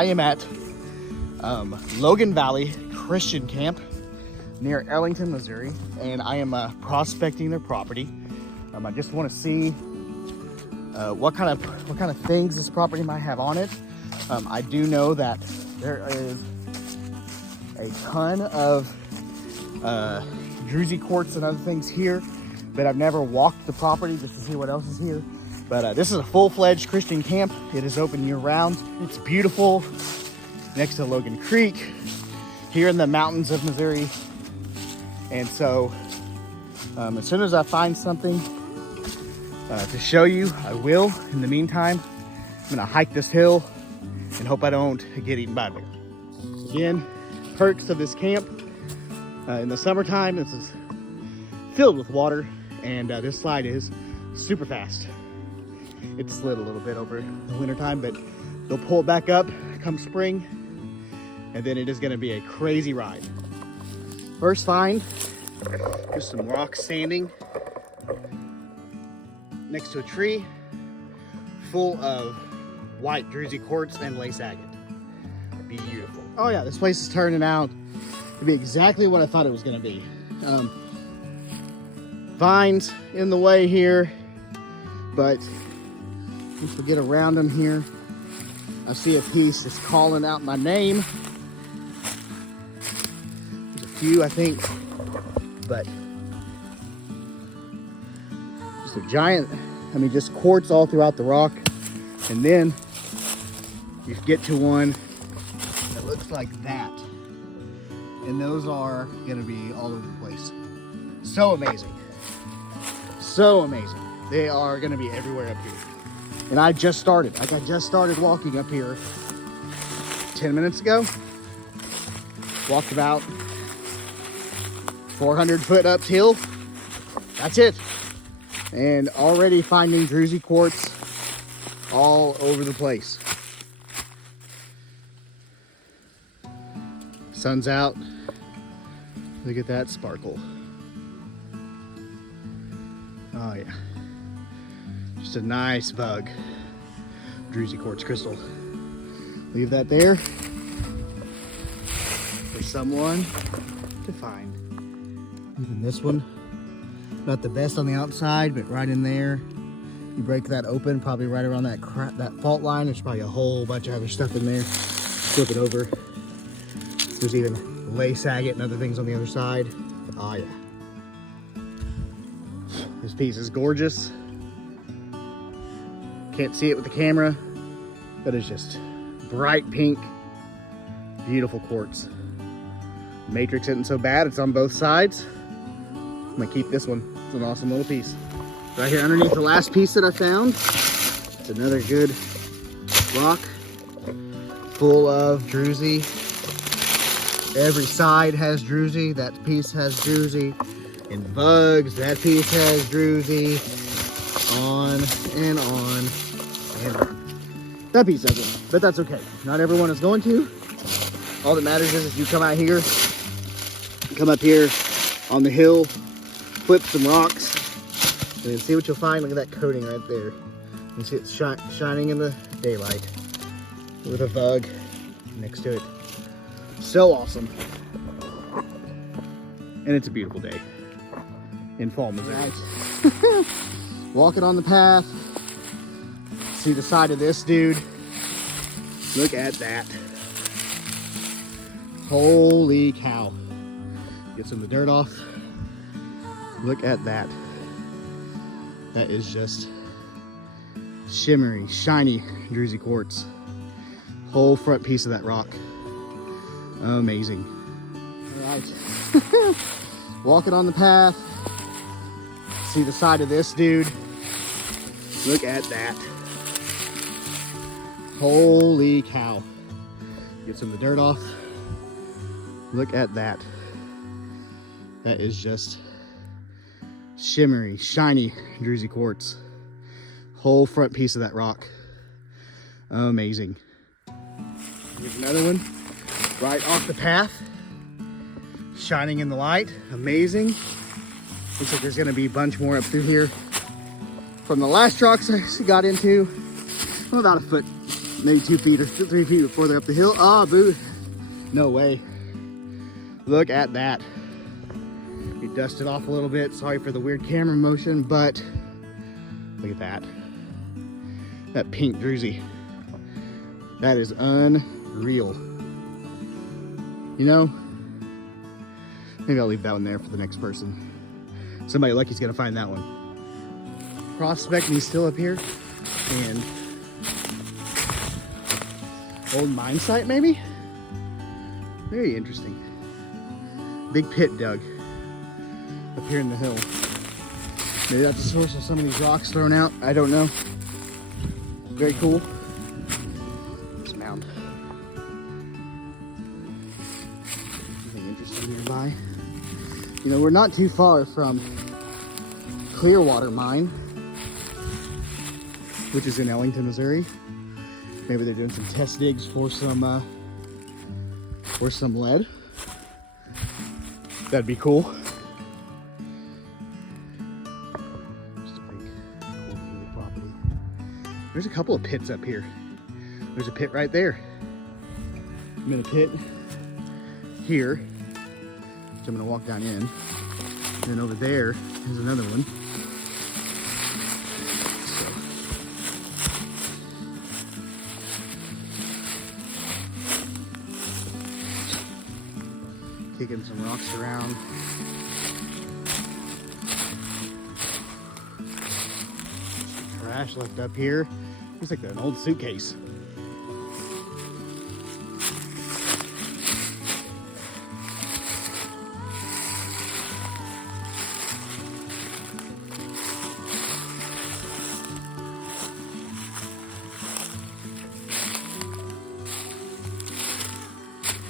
I am at Logan Valley Christian Camp near Arlington, Missouri, and I am prospecting their property. I just want to see what kind of things this property might have on it. I do know that there is a ton of DRUZY quartz and other things here, but I've never walked the property just to see what else is here. But this is a full-fledged Christian camp. It is open year-round. It's beautiful, next to Logan Creek, here in the mountains of Missouri. And so, as soon as I find something to show you, I will. In the meantime, I'm gonna hike this hill and hope I don't get eaten by a bear. Again, perks of this camp. In the summertime, this is filled with water, and this slide is super fast. It slid a little bit over the wintertime, but they'll pull it back up come spring, and then it is gonna be a crazy ride. First find, just some rocks standing next to a tree full of white DRUZY quartz and lace agate. Beautiful. Oh yeah, this place is turning out to be exactly what I thought it was gonna be. Vines in the way here, but once we get around them here, I see a piece that's calling out my name. There's a few, I think, but just a giant, just quartz all throughout the rock. And then you get to one that looks like that. And those are gonna be all over the place. So amazing. So amazing. They are gonna be everywhere up here. And I just started, I just started walking up here 10 minutes ago. Walked about 400 foot uphill. That's it. And already finding DRUZY quartz all over the place. Sun's out. Look at that sparkle. Oh yeah. Just a nice bug. DRUZY quartz crystal. Leave that there for someone to find. Even this one, not the best on the outside, but right in there. You break that open, probably right around that fault line. There's probably a whole bunch of other stuff in there. Flip it over. There's even lace agate and other things on the other side. Oh yeah. This piece is gorgeous. Can't see it with the camera, but it's just bright pink, beautiful quartz. Matrix isn't so bad, it's on both sides. I'm gonna keep this one. It's an awesome little piece. Right here underneath the last piece that I found, it's another good rock full of DRUZY. Every side has DRUZY. That piece has DRUZY. In bugs, that piece has DRUZY. On and on and on. That piece doesn't, but that's okay. Not everyone is going to. All that matters is you come out here, come up here on the hill, flip some rocks, and then see what you'll find. Look at that coating right there. You see it's shining in the daylight with a bug next to it. So awesome. And it's a beautiful day in fall, Missouri. Right. Walking on the path. See the side of this dude. Look at that. Holy cow. Get some of the dirt off. Look at that. That is just shimmery, shiny DRUZY quartz. Whole front piece of that rock. Amazing. All right. Walking on the path. See the side of this dude. Look at that. Holy cow. Get some of the dirt off. Look at that. That is just shimmery, shiny DRUZY quartz. Whole front piece of that rock. Amazing. Here's another one. Right off the path. Shining in the light. Amazing. Looks like there's gonna be a bunch more up through here. From the last rocks I got into, well, about a foot maybe 2 feet or 3 feet before they're up the hill. Oh, boo. No way. Look at that. We dusted off a little bit. Sorry for the weird camera motion, but look at that. That pink DRUZY. That is unreal. You know, maybe I'll leave that one there for the next person. Somebody lucky's gonna find that one. Prospect, he's still up here. And old mine site, maybe? Very interesting. Big pit dug up here in the hill. Maybe that's the source of some of these rocks thrown out. I don't know. Very cool. This mound. Something interesting nearby. You know, we're not too far from Clearwater Mine, which is in Ellington, Missouri. Maybe they're doing some test digs for some lead. That'd be cool. Just a big, cool view of property. There's a couple of pits up here. There's a pit right there. I'm in a pit here, which I'm gonna walk down in. And then over there is another one. Kicking some rocks around. Trash left up here. Looks like an old suitcase.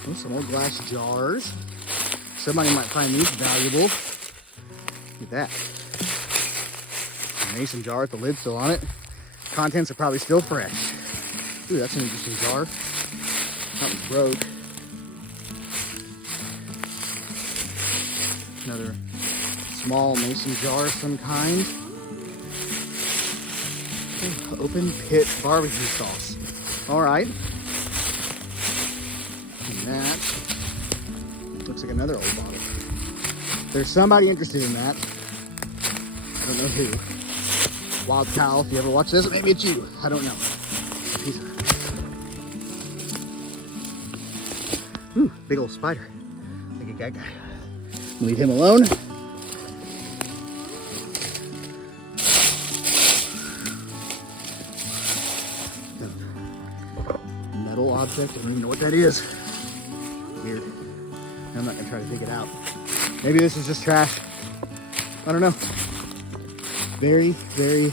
Oh, some old glass jars. Somebody might find these valuable. Look at that. A mason jar with the lid still on it. Contents are probably still fresh. Ooh, that's an interesting jar. That one's broke. Another small mason jar of some kind. Ooh, open pit barbecue sauce. All right. And that looks like another old bottle. There's somebody interested in that. I don't know who. Wild Cow, if you ever watch this, maybe it's you. I don't know. Ooh, big old spider. Like a guy. Leave him alone. Metal object, I don't even know what that is. Weird. I'm not gonna try to dig it out. Maybe this is just trash. I don't know. Very, very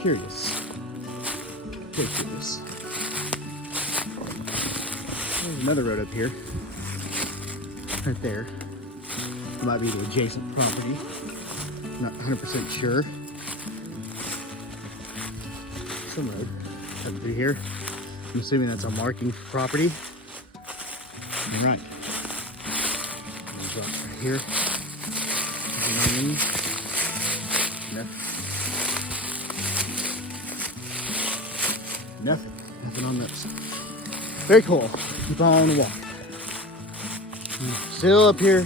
curious. Very curious. There's another road up here. Right there. It might be the adjacent property. I'm not 100% sure. Some road cutting through here. I'm assuming that's a marking property. You're right. There's rocks right here. Nothing on this. Very cool. Keep on walking. Still up here.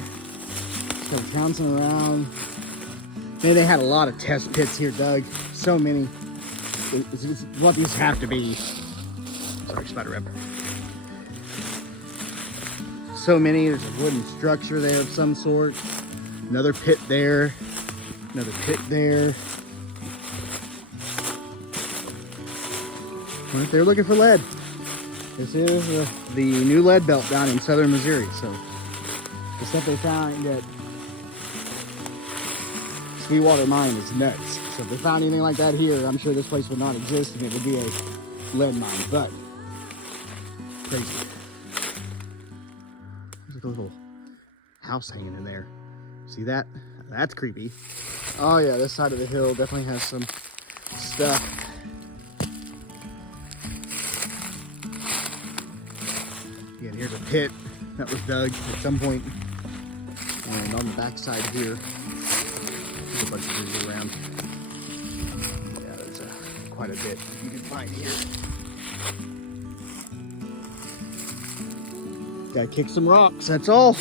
Just kind of bouncing around. Man, they had a lot of test pits here, Doug. So many. It's what these have to be. Sorry, spider web. So many. There's a wooden structure there of some sort. Another pit there. Another pit there. What if they're looking for lead? This is the new lead belt down in southern Missouri. So the stuff they found at Sweetwater Mine is nuts. So if they found anything like that here, I'm sure this place would not exist and it would be a lead mine. But crazy. There's like a little house hanging in there. See that? That's creepy. Oh yeah, this side of the hill definitely has some stuff. Again, here's a pit that was dug at some point. And on the back side here, there's a bunch of things around. Yeah, there's quite a bit you can find here. Gotta kick some rocks, that's all.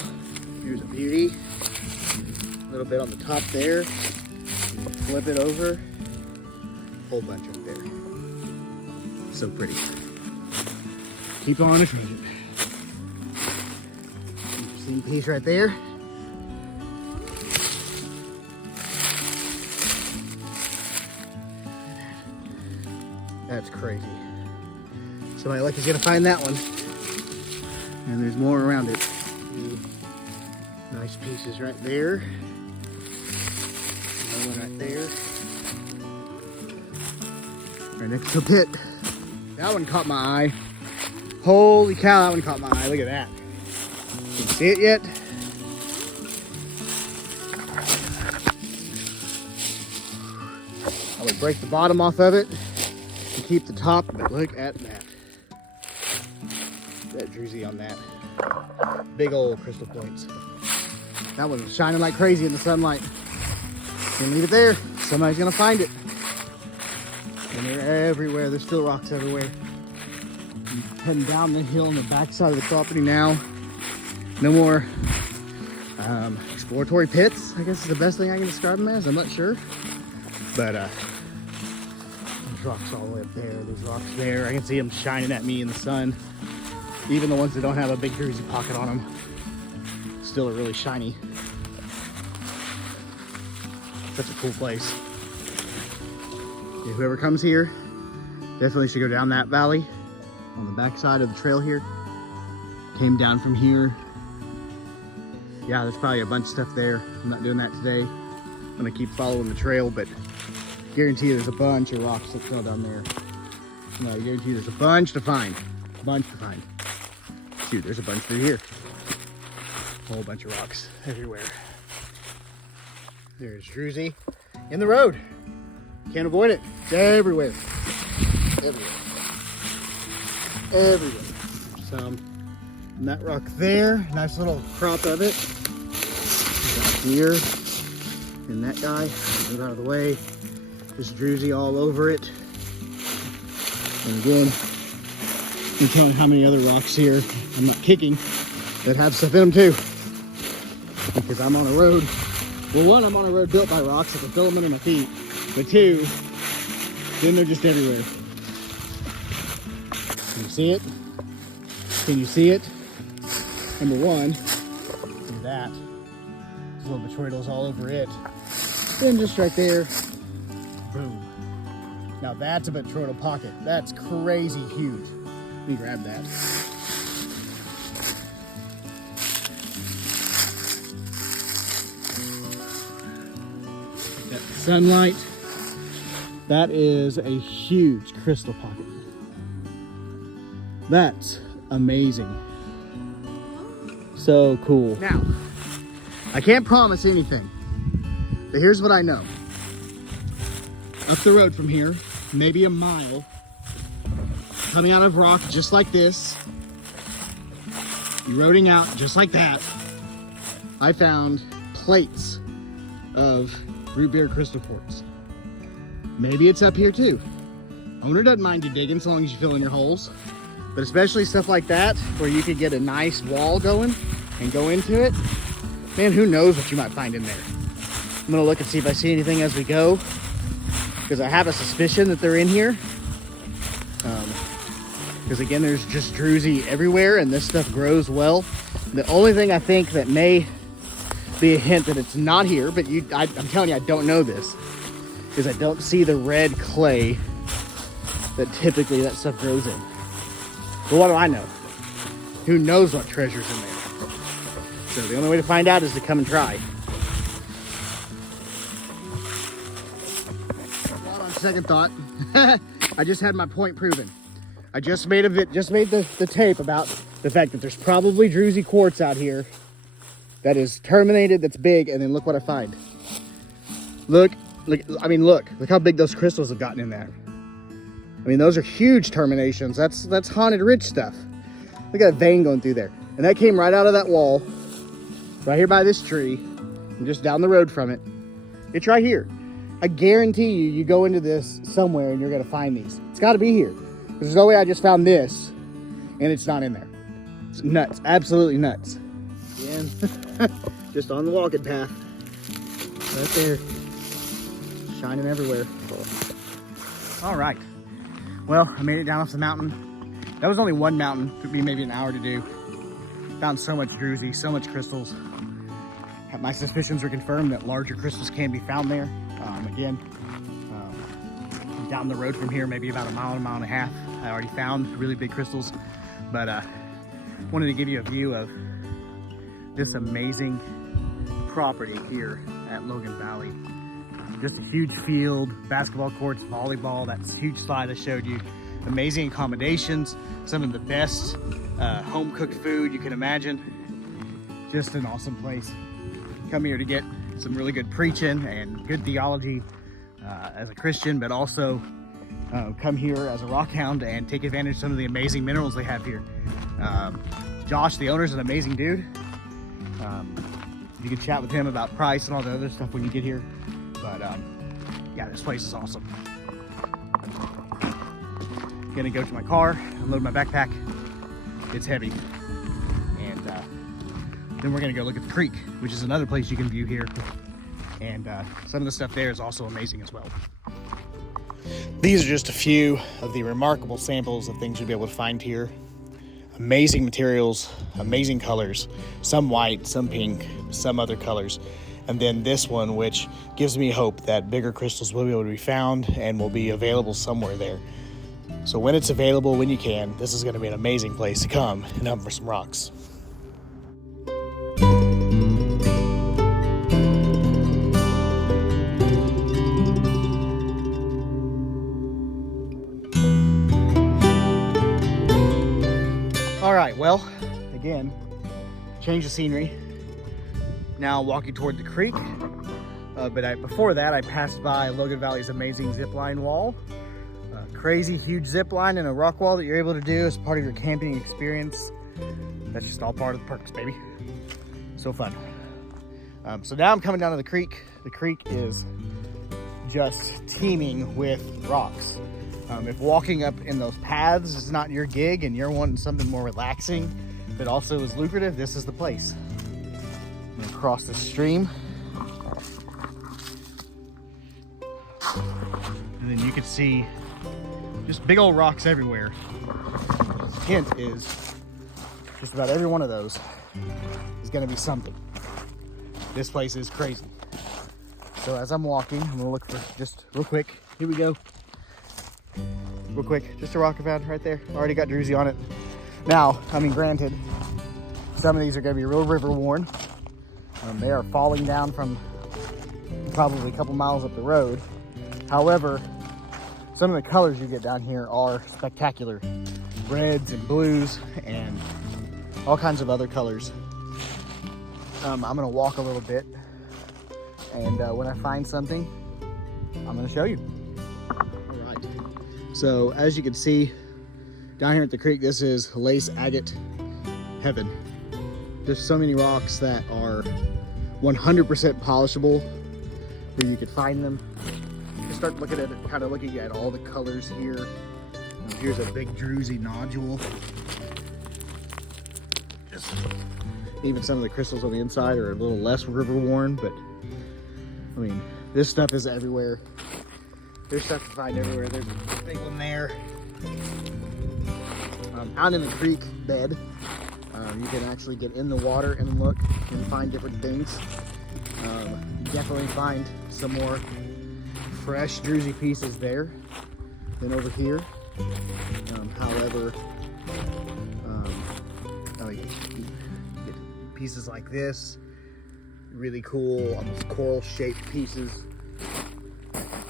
Here's a beauty. A little bit on the top there. Flip it over. Whole bunch up there. So pretty. Keep on it. Interesting piece right there. That's crazy. Somebody lucky is gonna find that one. And there's more around it. Nice pieces right there. Another one right there. Right next to the pit. That one caught my eye. Holy cow, that one caught my eye. Look at that. Can you see it yet? I would break the bottom off of it to keep the top, but look at that. That DRUZY on that. Big old crystal points. That one was shining like crazy in the sunlight. Gonna leave it there. Somebody's gonna find it. And they're everywhere. There's still rocks everywhere. I'm heading down the hill on the back side of the property now. No more exploratory pits, I guess is the best thing I can describe them as. I'm not sure. But there's rocks all the way up there. There's rocks there. I can see them shining at me in the sun. Even the ones that don't have a big DRUZY pocket on them still are really shiny. Such a cool place. Yeah, whoever comes here definitely should go down that valley on the back side of the trail here. Came down from here. Yeah, there's probably a bunch of stuff there. I'm not doing that today. I'm gonna keep following the trail, but guarantee there's a bunch of rocks that fell down there. No, I guarantee there's a bunch to find. A bunch to find. Shoot, there's a bunch through here. A whole bunch of rocks everywhere. There's DRUZY in the road. Can't avoid it. It's everywhere. Everywhere. Everywhere. Some on that rock there. Nice little crop of it. Down here. And that guy. Move out of the way. There's DRUZY all over it. And again, you tell me how many other rocks here I'm not kicking that have stuff in them too. Because I'm on a road. Well, one, I'm on a road built by rocks. I can feel them under my feet. But two, then they're just everywhere. Can you see it? Can you see it? Number one, look at that. There's little botryoidals all over it. Then just right there, boom. Now that's a botryoidal pocket. That's crazy huge. Let me grab that. Got the sunlight. That is a huge crystal pocket. That's amazing. So cool. Now, I can't promise anything, but here's what I know. Up the road from here, maybe a mile, coming out of rock just like this, eroding out just like that, I found plates of root beer crystal quartz. Maybe it's up here too. Owner doesn't mind you digging so long as you fill in your holes. But especially stuff like that, where you could get a nice wall going and go into it, man, who knows what you might find in there. I'm gonna look and see if I see anything as we go, because I have a suspicion that they're in here. Because again, there's just DRUZY everywhere and this stuff grows well. The only thing I think that may be a hint that it's not here, but I'm telling you, I don't know this, is I don't see the red clay that typically that stuff grows in. But what do I know? Who knows what treasure's in there? So the only way to find out is to come and try. Well, on second thought, I just had my point proven. I just made the tape about the fact that there's probably DRUZY quartz out here that is terminated, that's big, and then look what I find. Look how big those crystals have gotten in there. I mean, those are huge terminations. That's haunted ridge stuff. Look at that vein going through there. And that came right out of that wall, right here by this tree, and just down the road from it. It's right here. I guarantee you go into this somewhere and you're gonna find these. It's gotta be here. There's no way I just found this and it's not in there. It's nuts, absolutely nuts. Again, just on the walking path. Right there. Shining everywhere. All right. Well, I made it down off the mountain. That was only one mountain. Took me maybe an hour to do. Found so much DRUZY, so much crystals. My suspicions were confirmed that larger crystals can be found there. Again, down the road from here, maybe about a mile and a half, I already found really big crystals. But wanted to give you a view of this amazing property here at Logan Valley. Just a huge field, basketball courts, volleyball, that huge slide I showed you. Amazing accommodations, some of the best home cooked food you can imagine. Just an awesome place. Come here to get some really good preaching and good theology as a Christian, but also come here as a rock hound and take advantage of some of the amazing minerals they have here. Josh, the owner, is an amazing dude. You can chat with him about price and all the other stuff when you get here. But yeah, this place is awesome. Gonna go to my car, unload my backpack. It's heavy. And then we're gonna go look at the creek, which is another place you can view here. And some of the stuff there is also amazing as well. These are just a few of the remarkable samples of things you'll be able to find here. Amazing materials, amazing colors, some white, some pink, some other colors. And then this one, which gives me hope that bigger crystals will be able to be found and will be available somewhere there. So when it's available, when you can, this is gonna be an amazing place to come and hunt for some rocks. All right, well, again, change the scenery. Now walking toward the creek, but before that, I passed by Logan Valley's amazing zip line wall. Crazy huge zip line and a rock wall that you're able to do as part of your camping experience. That's just all part of the perks, baby. So fun. So now I'm coming down to the creek. The creek is just teeming with rocks. If walking up in those paths is not your gig and you're wanting something more relaxing, but also is lucrative, this is the place. I'm gonna cross the stream. And then you can see just big old rocks everywhere. The hint is just about every one of those is gonna be something. This place is crazy. So as I'm walking, I'm gonna look for, just real quick, here we go. Real quick, just a rock I found right there. Already got DRUZY on it. Now, I mean, granted, some of these are gonna be real river worn. They are falling down from probably a couple miles up the road. However, some of the colors you get down here are spectacular. Reds and blues and all kinds of other colors. I'm gonna walk a little bit, and when I find something, I'm gonna show you. All right. So as you can see, down here at the creek, this is lace agate heaven. There's so many rocks that are 100% polishable where you could find them. You start looking at it, kind of looking at all the colors here. Here's a big DRUZY nodule. Even some of the crystals on the inside are a little less river worn, but I mean, this stuff is everywhere. There's stuff to find everywhere. There's a big one there. Out in the creek bed, you can actually get in the water and look and find different things. Definitely find some more fresh DRUZY pieces there than over here. However, you get pieces like this, really cool, almost coral-shaped pieces.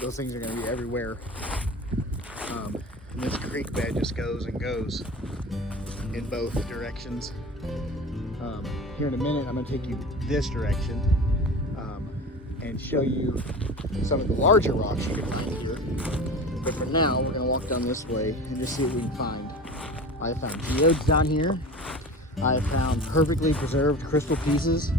Those things are going to be everywhere. And this creek bed just goes and goes in both directions. Here in a minute, I'm going to take you this direction and show you some of the larger rocks you can find here. But for now, we're going to walk down this way and just see what we can find. I have found geodes down here. I have found perfectly preserved crystal pieces.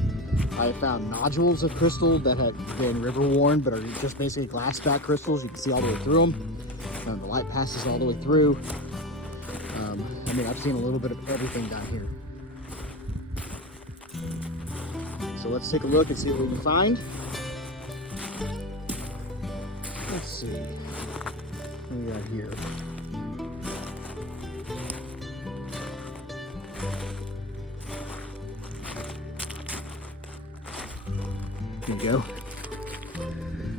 I have found nodules of crystal that have been river worn but are just basically glass back crystals. You can see all the way through them. The light passes all the way through. I mean, I've seen a little bit of everything down here. So let's take a look and see what we can find. Let's see. What we got here? There you go.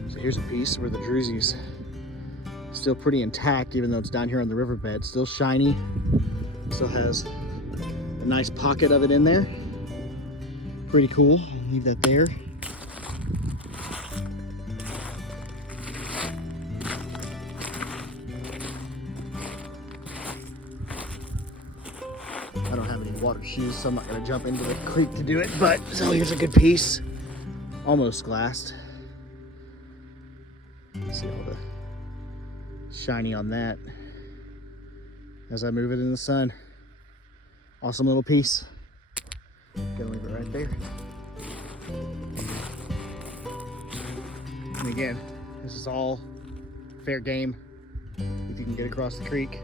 So here's a piece where the DRUZY's still pretty intact, even though it's down here on the riverbed. Still shiny. Still has a nice pocket of it in there. Pretty cool. Leave that there. I don't have any water shoes, so I'm not going to jump into the creek to do it, but so here's a good piece. Almost glassed. See all the shiny on that as I move it in the sun. Awesome little piece. Gonna leave it right there. And again, this is all fair game if you can get across the creek.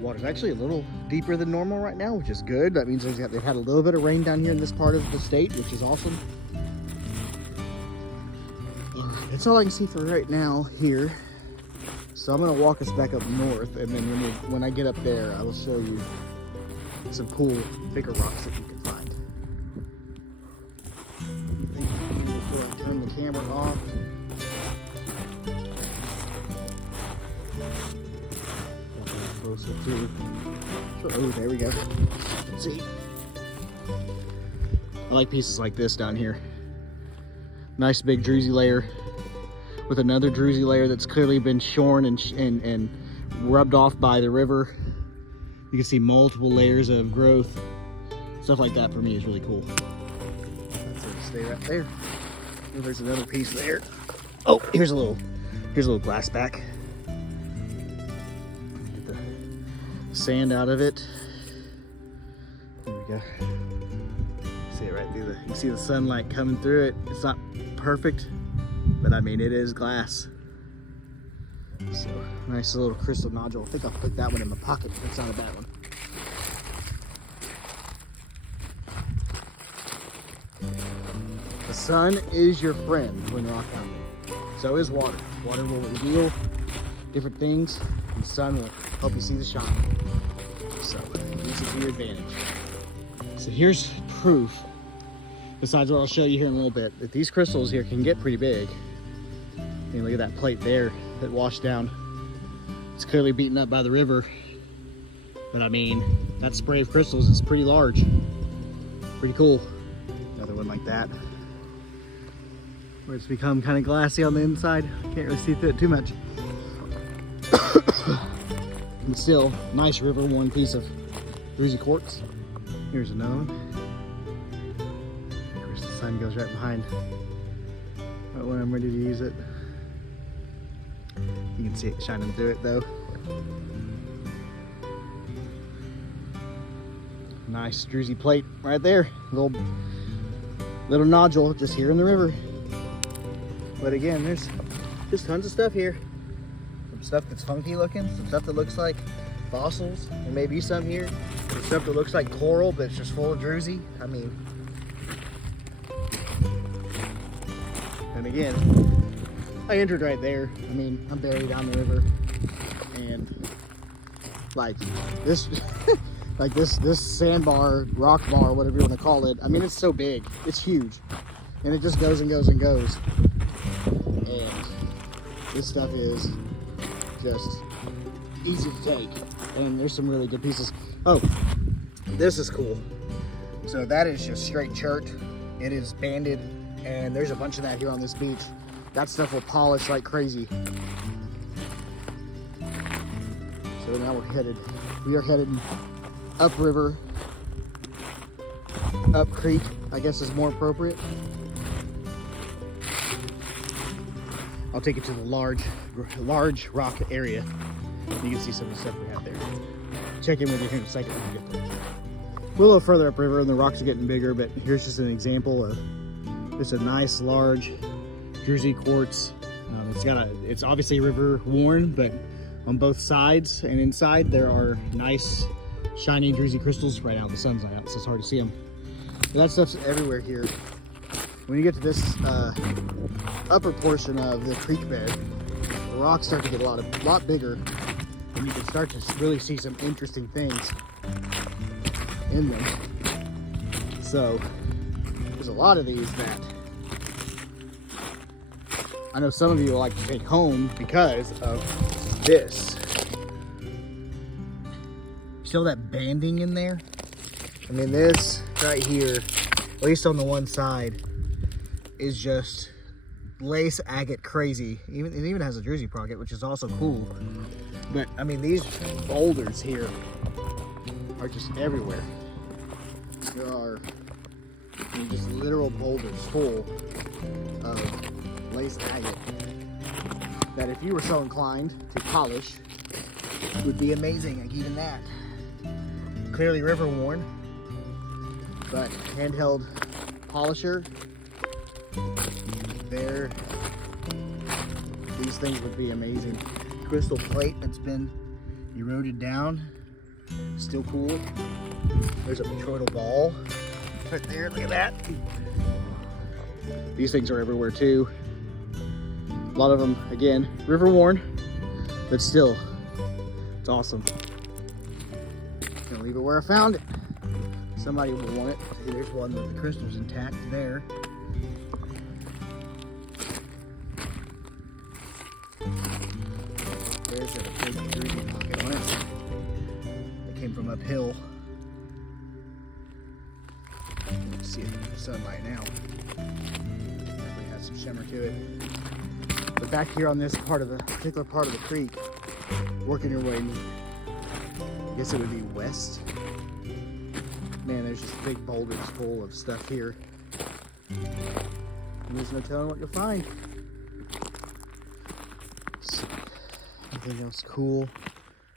Water's actually a little deeper than normal right now, which is good. That means they've had a little bit of rain down here in this part of the state, which is awesome. That's all I can see for right now here. So I'm gonna walk us back up north, and then when I get up there, I will show you some cool bigger rocks that you can find. Before I turn the camera off. Closer to. Oh, there we go. Let's see. I like pieces like this down here. Nice big DRUZY layer with another DRUZY layer that's clearly been shorn and rubbed off by the river. You can see multiple layers of growth. Stuff like that for me is really cool. That's it. Stay right there. Oh, there's another piece there. Oh, here's a little glass back. Get the sand out of it. There we go. See it right through you can see the sunlight coming through it. It's not perfect, but I mean, it is glass. So, nice little crystal nodule. I think I'll put that one in my pocket. That's not a bad one. The sun is your friend when rock climbing. So is water. Water will reveal different things, and the sun will help you see the shine. So, use it to your advantage. So here's proof, besides what I'll show you here in a little bit, that these crystals here can get pretty big. I mean, look at that plate there that washed down. It's clearly beaten up by the river. But I mean, that spray of crystals is pretty large. Pretty cool. Another one like that, where it's become kind of glassy on the inside. Can't really see through it too much. And still, nice river-worn piece of DRUZY quartz. Here's another one. Of course, the sun goes right behind. But when I'm ready to use it, you can see it shining through it though. Nice DRUZY plate right there. Little nodule just here in the river. But again, there's tons of stuff here. Some stuff that's funky looking, some stuff that looks like fossils. There may be some here. Some stuff that looks like coral, but it's just full of DRUZY. I mean, and again, I entered right there. I mean, I'm buried down the river, and like this, like this sandbar, rock bar, whatever you want to call it. I mean, it's so big, it's huge, and it just goes and goes and goes. And this stuff is just easy to take, and there's some really good pieces. Oh, this is cool. So that is just straight chert. It is banded, and there's a bunch of that here on this beach. That stuff will polish like crazy. So now we are headed upriver, up creek, I guess is more appropriate. I'll take it to the large rock area. You can see some of the stuff we have there. Check in with you here in a second when we get there. We're a little further upriver and the rocks are getting bigger, but here's just an example of just a nice large DRUZY quartz. It's obviously river worn, but on both sides and inside there are nice shiny DRUZY crystals. Right now the sun's out, so it's hard to see them. But that stuff's everywhere here. When you get to this upper portion of the creek bed, the rocks start to get a lot bigger, and you can start to really see some interesting things in them. So there's a lot of these that I know some of you will like to take home because of this. See all that banding in there? I mean, this right here, at least on the one side, is just lace agate crazy. It even has a DRUZY pocket, which is also cool. But I mean, these boulders here are just everywhere. There are just literal boulders full of lace agate that, if you were so inclined to polish, would be amazing. Like even that, clearly river worn, but handheld polisher. There, these things would be amazing. Crystal plate that's been eroded down, still cool. There's a petroidal ball right there, look at that. These things are everywhere too. A lot of them, again, river worn, but still, it's awesome. Gonna leave it where I found it. Somebody will want it. See, there's one with the crystals intact there. There's a big DRUZY pocket on it. It came from uphill. You can see it in the sunlight now. Definitely has some shimmer to it. But back here on this part of the particular part of the creek, working your way, I guess it would be west. Man, there's just big boulders full of stuff here. And there's no telling what you'll find. So, anything else cool?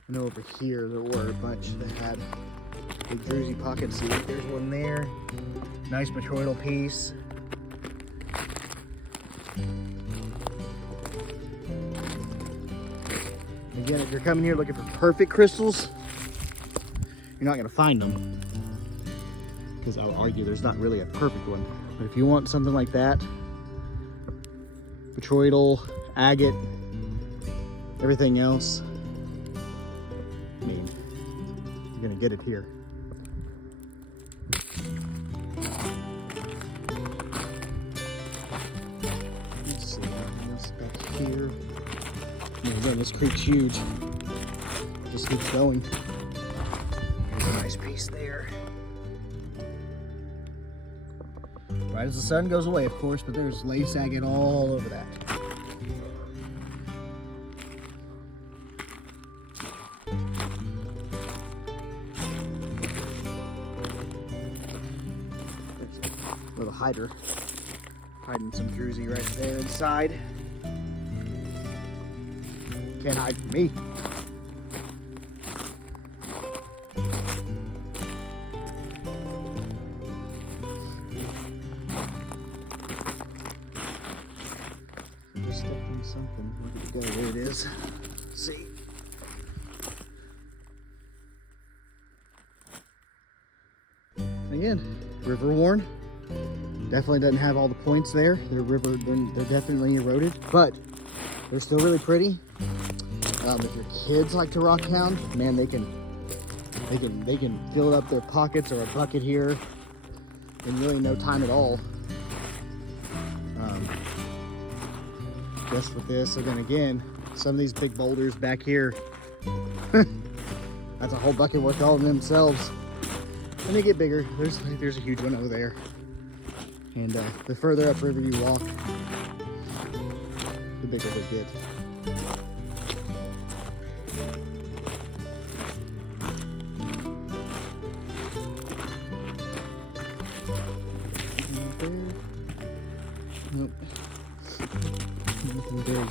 I know over here there were a bunch that had big DRUZY pockets. See, there's one there. Nice petroidal piece. Again, if you're coming here looking for perfect crystals, you're not going to find them. Because I would argue there's not really a perfect one. But if you want something like that, petroidal, agate, everything else, I mean, you're going to get it here. Let's see, anything else back here? Again, this creek's huge. Just keeps going. There's a nice piece there. Right as the sun goes away, of course, but there's lace agate all over that. There's a little hider. Hiding some DRUZY right there inside. Can't hide from me. I just stepped on something. Where did it go? There it is. Let's see. Again, river worn. Definitely doesn't have all the points there. They're definitely eroded, but they're still really pretty. If your kids like to rock hound, man, they can fill up their pockets or a bucket here in really no time at all. Just with this, and then again, some of these big boulders back here, that's a whole bucket worth all of themselves. And they get bigger. There's a huge one over there. And the further upriver you walk, the bigger they get. Nope. Nothing big.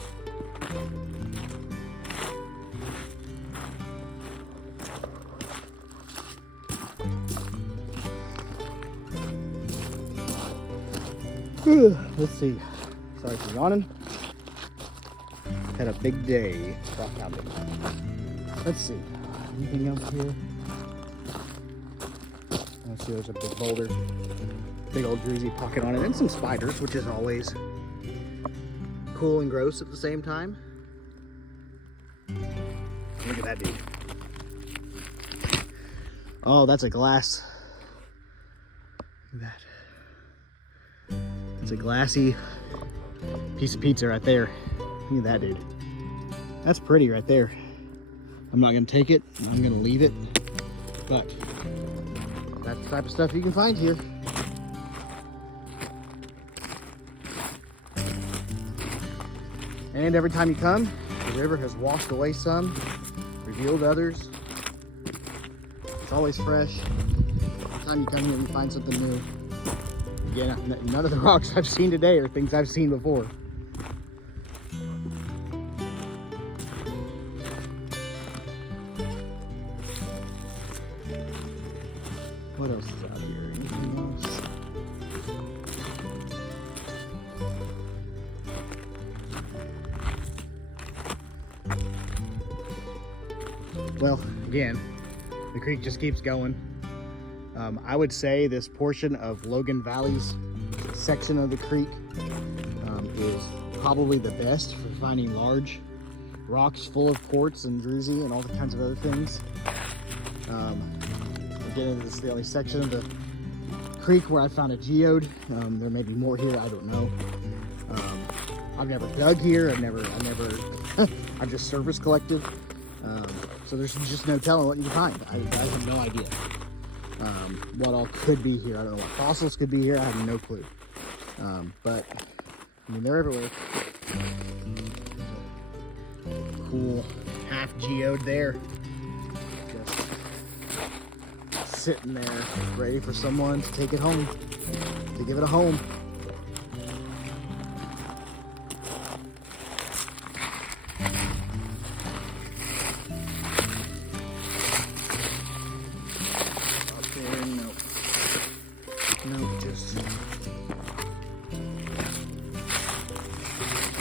Let's see. Sorry for yawning. Had a big day. Rock hounding. Let's see. Anything else here? See, there's a big boulder, big old DRUZY pocket on it, and some spiders, which is always cool and gross at the same time. Look at that dude. Oh, that's a glass. Look at that. It's a glassy piece of pizza right there. Look at that dude. That's pretty right there. I'm not gonna take it, I'm gonna leave it, but that's the type of stuff you can find here. And every time you come, the river has washed away some, revealed others. It's always fresh. Every time you come here, you find something new. Again, none of the rocks I've seen today are things I've seen before. What else is out here? Anything else? Well, again, the creek just keeps going. I would say this portion of Logan Valley's section of the creek is probably the best for finding large rocks full of quartz and DRUZY and all the kinds of other things. Again, this is the only section of the creek where I found a geode. There may be more here, I don't know. I've never dug here, I've just surface collected. So there's just no telling what you can find. I have no idea what all could be here. I don't know what fossils could be here. I have no clue. But I mean, they're everywhere. Cool half geode there, just sitting there, ready for someone to take it home, to give it a home. No, just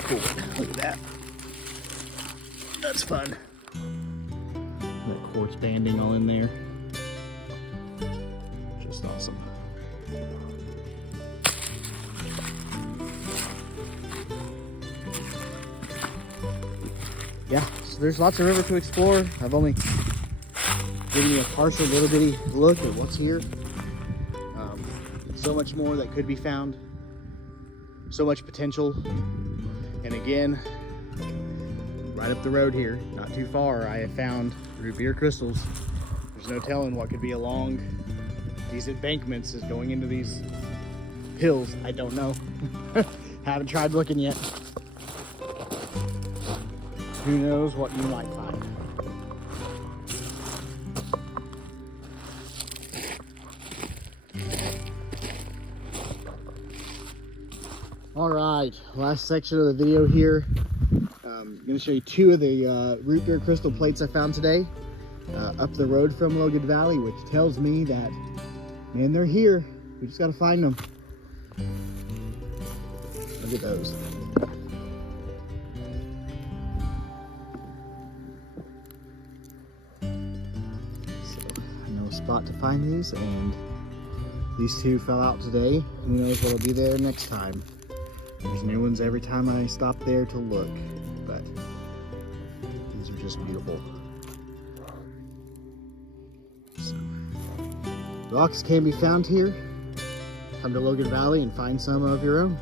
cool. Look at that. That's fun. That quartz banding all in there. Just awesome. Yeah, so there's lots of river to explore. I've only given you a partial little bitty look at what's here. So much more that could be found, so much potential. And again, right up the road here, not too far, I have found ruby crystals. There's no telling what could be along these embankments is going into these hills. I don't know. Haven't tried looking yet. Who knows what you might find. All right, last section of the video here. I'm going to show you two of the root beer crystal plates I found today up the road from Logan Valley, which tells me that, man, they're here. We just got to find them. Look at those. So I know a spot to find these, and these two fell out today. Who knows what'll be there next time. There's new ones every time I stop there to look, but these are just beautiful. So, rocks can be found here. Come to Logan Valley and find some of your own.